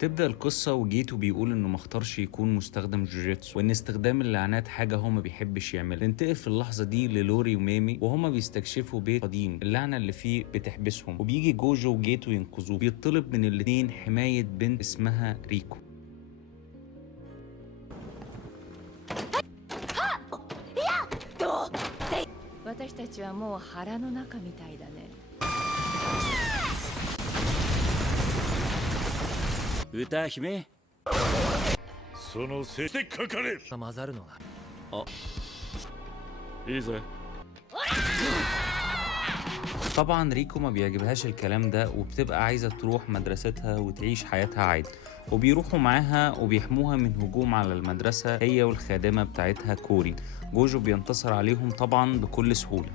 تبدأ القصة وجيتو بيقول إنه مختارش يكون مستخدم جوجيتسو وإن استخدام اللعنات حاجة هو ما بيحبش يعملها. تنتقل في اللحظة دي للوري وميمي وهما بيستكشفوا بيت قديم اللعنة اللي فيه بتحبسهم، وبيجي جوجو وجيتو ينقذوه. بيطلب من الاتنين حماية بنت اسمها ريكو. 私たちはもう腹の中みたいだね。歌姫そのせいでかかれ。混ざるのがいいぜ。 طبعا ريكو ما بيعجبهاش الكلام ده وبتبقى عايزة تروح مدرستها وتعيش حياتها عادي، وبيروحوا معاها وبيحموها من هجوم على المدرسة هي والخادمة بتاعتها كوري. جوجو بينتصر عليهم طبعا بكل سهولة.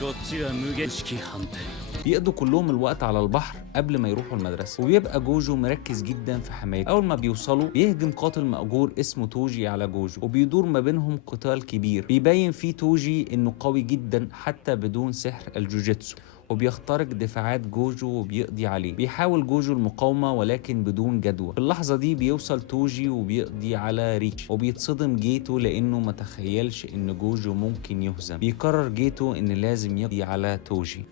こっちは無限式反転。 بيقضوا كلهم الوقت على البحر قبل ما يروحوا المدرسة، وبيبقى جوجو مركز جدا في حمايته. أول ما بيوصلوا بيهجم قاتل مأجور اسمه توجي على جوجو، وبيدور ما بينهم قتال كبير بيبين فيه توجي إنه قوي جدا حتى بدون سحر الجوجيتسو، وبيخترق دفاعات جوجو وبيقضي عليه. بيحاول جوجو المقاومة ولكن بدون جدوى. في اللحظة دي بيوصل توجي وبيقضي على ريتش، وبيتصدم جيتو لأنه ما تخيلش إن جوجو ممكن يهزم. بيقرر جيتو إن لازم يقضي على توجي.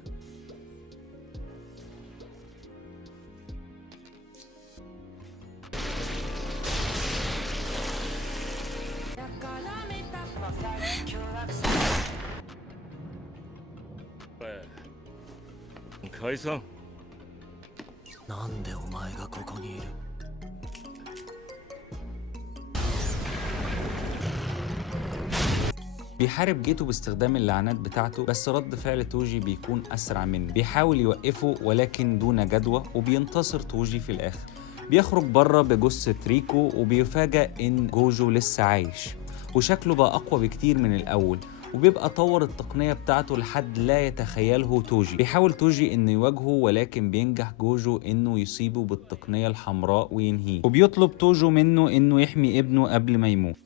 解散。なんでお前がここにいる。 بيحارب جيتو باستخدام اللعنات بتاعته، بس رد فعل توجي بيكون أسرع منه. بيحاول يوقفه ولكن دون جدوى، وبينتصر توجي في الآخر. بيخرج بره بجثة ريكو وبيفاجأ إن جوجو لسه عايش وشكله بقى أقوى بكتير من الأول، وبيبقى طور التقنية بتاعته لحد لا يتخيله توجي. بيحاول توجي إنه يواجهه ولكن بينجح جوجو إنه يصيبه بالتقنية الحمراء وينهيه، وبيطلب توجو منه إنه يحمي ابنه قبل ما يموت.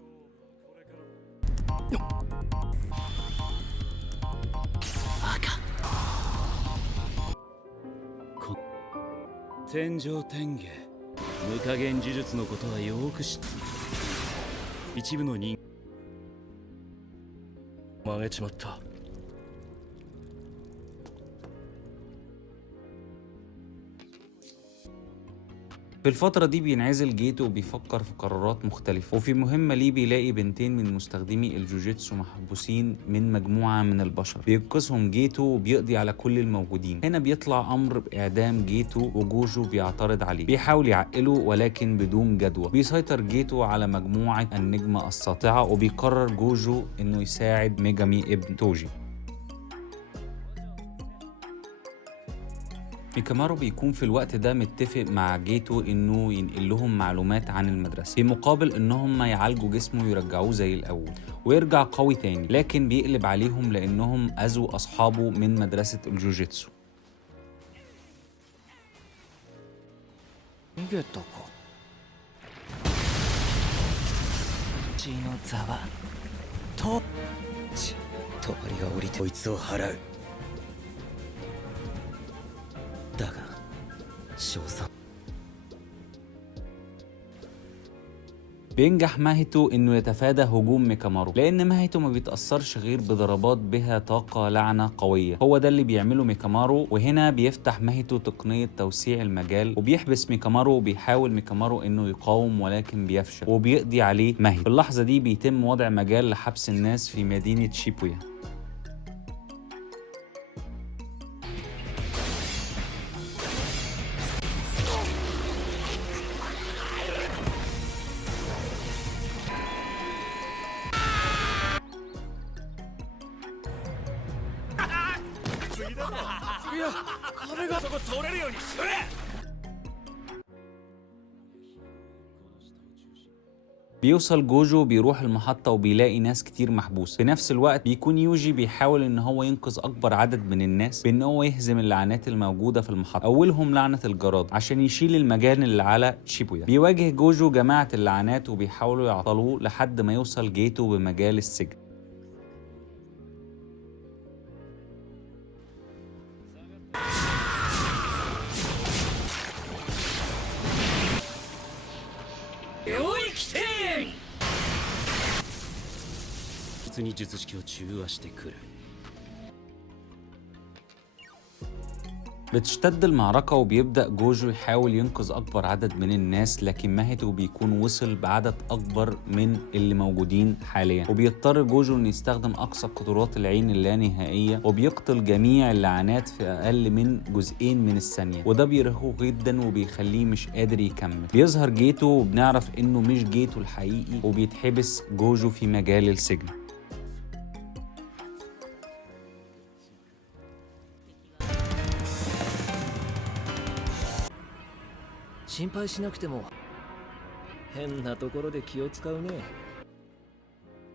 天上天下無加減呪術のことはよく知っている。一部の人曲げちまった。 في الفترة دي بينعزل جيتو وبيفكر في قرارات مختلفة، وفي مهمة ليه بيلاقي بنتين من مستخدمي الجوجيتسو محبوسين من مجموعة من البشر. بينقذهم جيتو وبيقضي على كل الموجودين. هنا بيطلع أمر بإعدام جيتو وجوجو بيعترض عليه. بيحاول يعقله ولكن بدون جدوى. بيسيطر جيتو على مجموعة النجمة الساطعة، وبيقرر جوجو إنه يساعد ميجامي ابن توجي. ميكامارو بيكون في الوقت ده متفق مع جيتو انه ينقل لهم معلومات عن المدرسة في مقابل انهم يعالجوا جسمه ويرجعوه زي الاول ويرجع قوي تاني، لكن بيقلب عليهم لانهم اذوا اصحابه من مدرسة الجوجيتسو. 逃げたか。血のざわと帳が降りてこいつを払う。だが賞賛 بينجح ماهيتو انه يتفادى هجوم ميكامارو، لان ماهيتو ما بيتأثرش غير بضربات بها طاقة لعنة قوية. هو ده اللي بيعمله ميكامارو، وهنا بيفتح ماهيتو تقنية توسيع المجال وبيحبس ميكامارو، وبيحاول ميكامارو انه يقاوم ولكن بيفشل وبيقضي عليه ماهيتو. في اللحظة دي بيتم وضع مجال لحبس الناس في مدينة شيبويا. بيوصل جوجو بيروح المحطة وبيلاقي ناس كتير محبوسة. في نفس الوقت بيكون يوجي بيحاول ان هو ينقذ اكبر عدد من الناس بان هو يهزم اللعنات الموجودة في المحطة، اولهم لعنة الجراد، عشان يشيل المجان اللي على شيبويا. بيواجه جوجو جماعة اللعنات وبيحاولوا يعطلوه لحد ما يوصل جيتو بمجال السجن. 実に術式を中和してくる。 بتشتد المعركة وبيبدأ جوجو يحاول ينقذ أكبر عدد من الناس، لكن ماهيتو بيكون وصل بعدد أكبر من اللي موجودين حاليا، وبيضطر جوجو إنه يستخدم أقصى قدرات العين اللانهائية وبيقتل جميع اللعنات في أقل من جزئين من الثانية، وده بيرهقه جدا وبيخليه مش قادر يكمل. بيظهر جيتو وبنعرف إنه مش جيتو الحقيقي، وبيتحبس جوجو في مجال السجن. 心配しなくても変なところで気を使うね。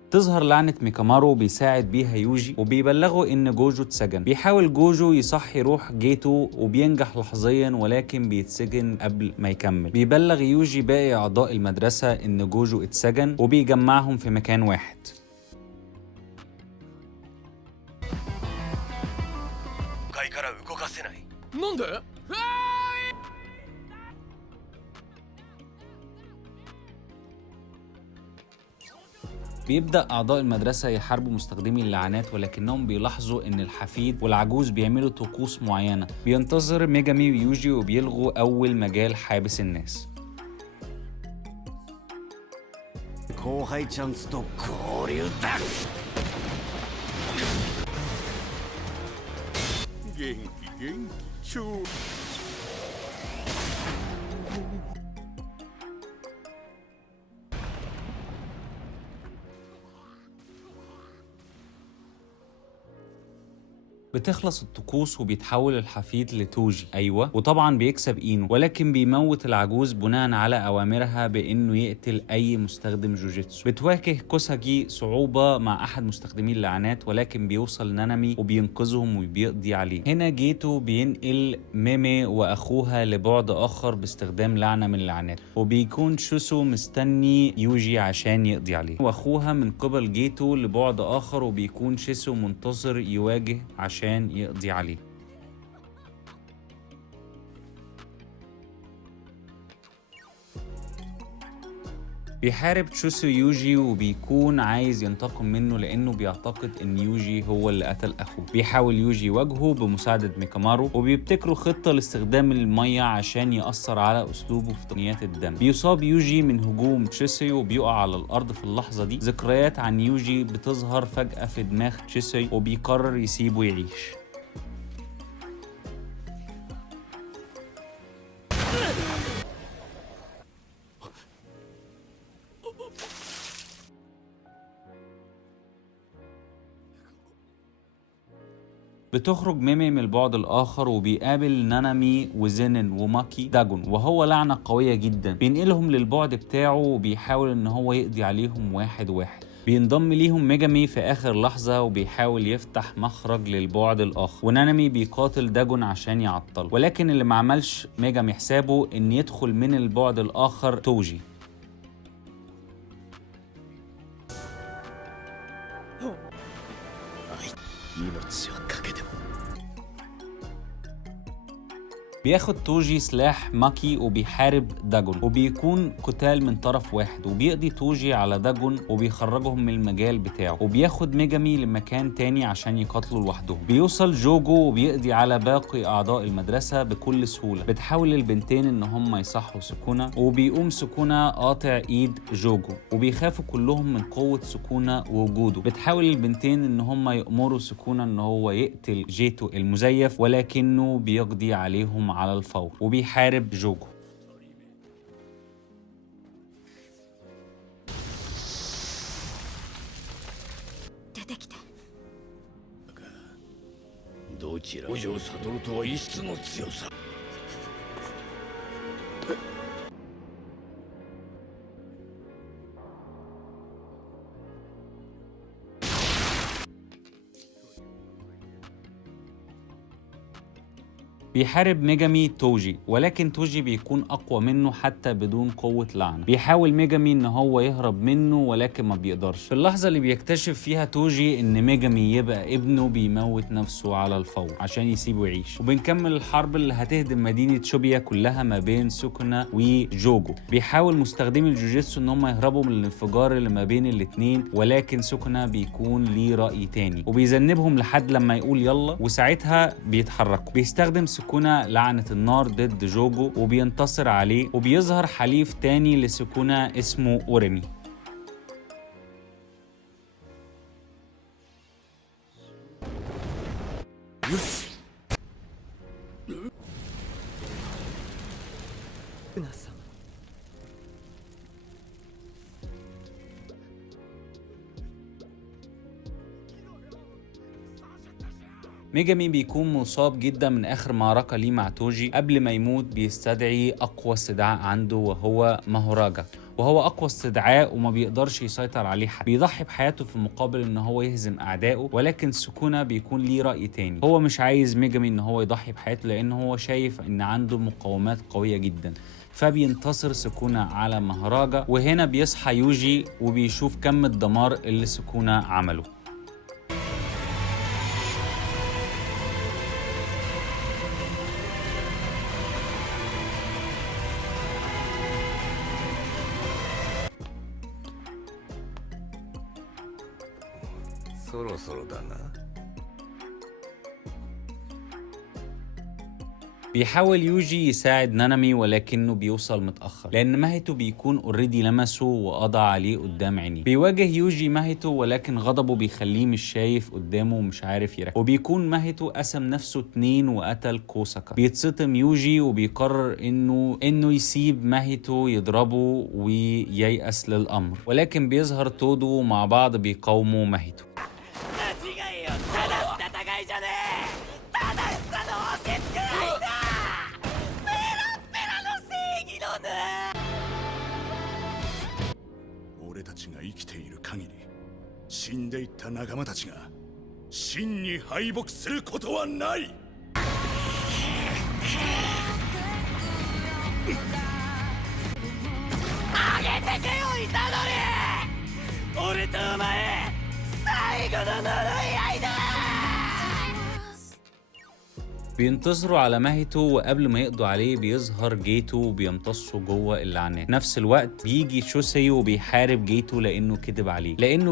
تظهر لعنة ميكامارو وبيساعد بيها يوجي وبيبلغوا إن جوجو اتسجن. بيحاول جوجو يصحي روح جيتو وبينجح لحظيا، ولكن بيتسجن قبل ما يكمل. بيبلغ يوجي باقي أعضاء المدرسة إن جوجو اتسجن وبيجمعهم في مكان واحد. 階から動かせない。なんで？ بيبدأ أعضاء المدرسة يحاربوا مستخدمي اللعنات، ولكنهم بيلاحظوا إن الحفيد والعجوز بيعملوا طقوس معينة. بينتظر ميجامي ويوجي وبيلغوا أول مجال حابس الناس. 後輩チャンスと交流だ。元気元気超 بتخلص الطقوس وبيتحول الحفيد لتوجي، ايوه، وطبعا بيكسب اينو، ولكن بيموت العجوز بناء على اوامرها بانه يقتل اي مستخدم جوجيتسو. بتواجه كوساجي صعوبه مع احد مستخدمي اللعنات، ولكن بيوصل نانامي وبينقذهم وبيقضي عليه. هنا جيتو بينقل ميمي واخوها لبعد اخر باستخدام لعنه من اللعنات، وبيكون شوسو مستني يوجي عشان يقضي عليه، واخوها من قبل جيتو لبعد اخر، وبيكون شيسو منتظر يواجه عشان يقضي عليه. بيحارب تشوسو يوجي وبيكون عايز ينتقم منه لانه بيعتقد ان يوجي هو اللي قتل اخوه. بيحاول يوجي يواجهه بمساعدة ميكامارو، وبيبتكروا خطة لاستخدام المية عشان يأثر على اسلوبه في تقنيات الدم. بيصاب يوجي من هجوم تشيسوي وبيقع على الارض. في اللحظة دي ذكريات عن يوجي بتظهر فجأة في دماغ تشيسوي وبيقرر يسيبه يعيش. بتخرج ميمي من البعد الآخر وبيقابل نانامي وزينن وماكي داجون، وهو لعنة قوية جدا. بينقلهم للبعد بتاعه وبيحاول ان هو يقضي عليهم واحد واحد. بينضم ليهم ميجامي في آخر لحظة وبيحاول يفتح مخرج للبعد الآخر، ونانامي بيقاتل داجون عشان يعطله، ولكن اللي معملش ميجامي حسابه ان يدخل من البعد الآخر توجي. بياخد توجي سلاح ماكي وبيحارب داجون، وبيكون قتال من طرف واحد، وبيقضي توجي على داجون وبيخرجهم من المجال بتاعه، وبياخد ميجامي لمكان تاني عشان يقاتلوا لوحدهم. بيوصل جوجو وبيقضي على باقي اعضاء المدرسة بكل سهولة. بتحاول البنتين ان هم يصحوا سكونة، وبيقوم سكونة قاطع ايد جوجو، وبيخافوا كلهم من قوة سكونة ووجوده. بتحاول البنتين ان هم يأمروا سكونة ان هو يقتل جيتو المزيف، ولكنه بيقضي عليهم على الفور وبيحارب جوجو. どちら五条悟とは異質の強さ。بيحارب ميجامي توجي، ولكن توجي بيكون اقوى منه حتى بدون قوة لعنة. بيحاول ميجامي ان هو يهرب منه ولكن ما بيقدرش. في اللحظة اللي بيكتشف فيها توجي ان ميجامي يبقى ابنه بيموت نفسه على الفور عشان يسيبه يعيش. وبنكمل الحرب اللي هتهدم مدينة شوبيا كلها ما بين سوكونا وجوجو. بيحاول مستخدمي الجوجيتسو ان هم يهربوا من الانفجار اللي ما بين الاتنين، ولكن سوكونا بيكون ليه رأي تاني وبيذنبهم لحد لما يقول يلا، وساعتها بيتحركوا. بيستخدم سوكونا لعنة النار ضد جوجو وبينتصر عليه، وبيظهر حليف تاني لسوكونا اسمه اوريمي. ميجامي بيكون مصاب جدا من اخر معركة ليه مع توجي. قبل ما يموت بيستدعي اقوى استدعاء عنده وهو ماهوراجا، وهو اقوى استدعاء وما بيقدرش يسيطر عليه حد. بيضحي بحياته في المقابل ان هو يهزم اعدائه، ولكن سوكونا بيكون ليه رأي تاني. هو مش عايز ميجامي ان هو يضحي بحياته لان هو شايف ان عنده مقاومات قوية جدا. فبينتصر سوكونا على ماهوراجا، وهنا بيصحى يوجي وبيشوف كم الدمار اللي سوكونا عمله. بيحاول يوجي يساعد نانامي ولكنه بيوصل متأخر لأن ماهيتو بيكون اوريدي لمسه وقضى عليه قدام عينيه. بيواجه يوجي ماهيتو ولكن غضبه بيخليه مش شايف قدامه ومش عارف يركز، وبيكون ماهيتو قسم نفسه 2 وقتل كوساكا. بيتصدم يوجي وبيقرر انه يسيب ماهيتو يضربه وييأس للأمر، ولكن بيظهر تودو مع بعض بيقاوموا ماهيتو. 俺たちが生きている限り、死んでいった仲間たちが真に敗北することはない。あげてけよいたのに、俺とお前最後の呪い合いだ。 بينتصروا على ماهيتو، وقبل ما يقضوا عليه بيظهر جيتو وبيمتصوا جوه اللعنات. نفس الوقت بيجي شوسي وبيحارب جيتو لانه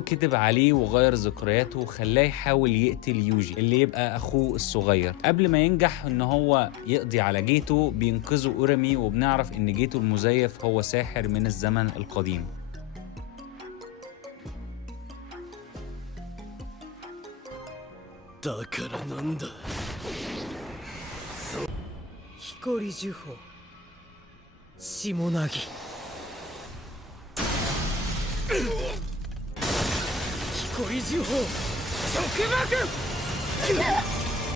كذب عليه وغير ذكرياته وخلاه يحاول يقتل يوجي اللي يبقى اخوه الصغير. قبل ما ينجح ان هو يقضي على جيتو بينقذوا اوريمي، وبنعرف ان جيتو المزيف هو ساحر من الزمن القديم. だからなんだ。光呪法下凪光呪法束縛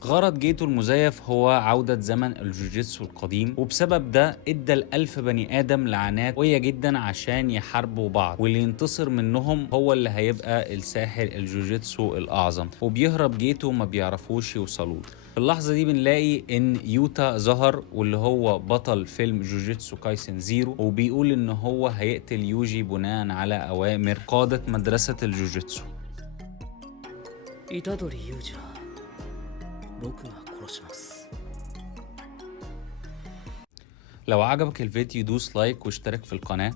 غرض جيتو المزيف هو عودة زمن الجوجيتسو القديم، وبسبب ده ادى ال1000 بني آدم لعنات قوية جدا عشان يحاربوا بعض، واللي ينتصر منهم هو اللي هيبقى الساحر الجوجيتسو الأعظم. وبيهرب جيتو ما بيعرفوش يوصلوا. في اللحظة دي بنلاقي ان يوتا ظهر، واللي هو بطل فيلم جوجيتسو كايسن زيرو، وبيقول ان هو هيقتل يوجي بناء على أوامر قادة مدرسة الجوجيتسو. لو عجبك الفيديو دوس لايك واشترك في القناة،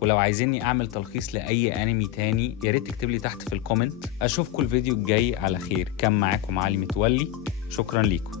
ولو عايزيني اعمل تلخيص لاي انمي تاني ياريت تكتب لي تحت في الكومنت. اشوفكم الفيديو الجاي على خير. كان معاكم علي متولي، شكرا ليكم.